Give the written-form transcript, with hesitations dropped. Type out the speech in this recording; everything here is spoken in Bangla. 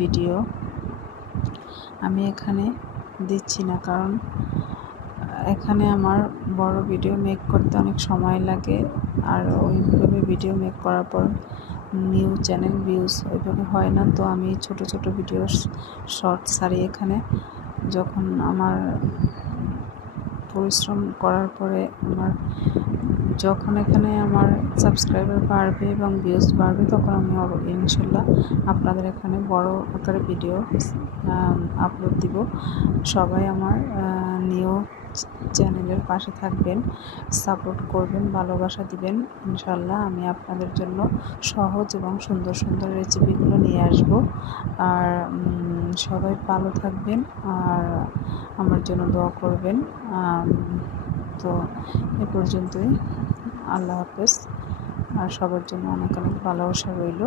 ভিডিও আমি এখানে দিচ্ছি না, কারণ এখানে আমার বড় ভিডিও মেক করতে অনেক সময় লাগে, আর ওইভাবে ভিডিও মেক করার পর নিউ চ্যানেল ভিউজ ওইভাবে হয় না। তো আমি ছোট ছোট ভিডিও শর্ট ছাড়ি এখানে। যখন আমার পরিশ্রম করার পরে যখন এখানে আমার সাবস্ক্রাইবার বাড়বে এবং ভিউজ বাড়বে, তখন আমি ইনশাল্লাহ আপনাদের এখানে বড় আকারে ভিডিও আপলোড দিব। সবাই আমার নিউ চ্যানেলের পাশে থাকবেন, সাপোর্ট করবেন, ভালোবাসা দিবেন। ইনশাল্লাহ আমি আপনাদের জন্য সহজ এবং সুন্দর সুন্দর রেসিপিগুলো নিয়ে আসব। আর সবাই ভালো থাকবেন আর আমার জন্য দোয়া করবেন। তো এ পর্যন্তই, আল্লাহ হাফেজ। আর সবার জন্য অনেক অনেক ভালোবাসা রইল।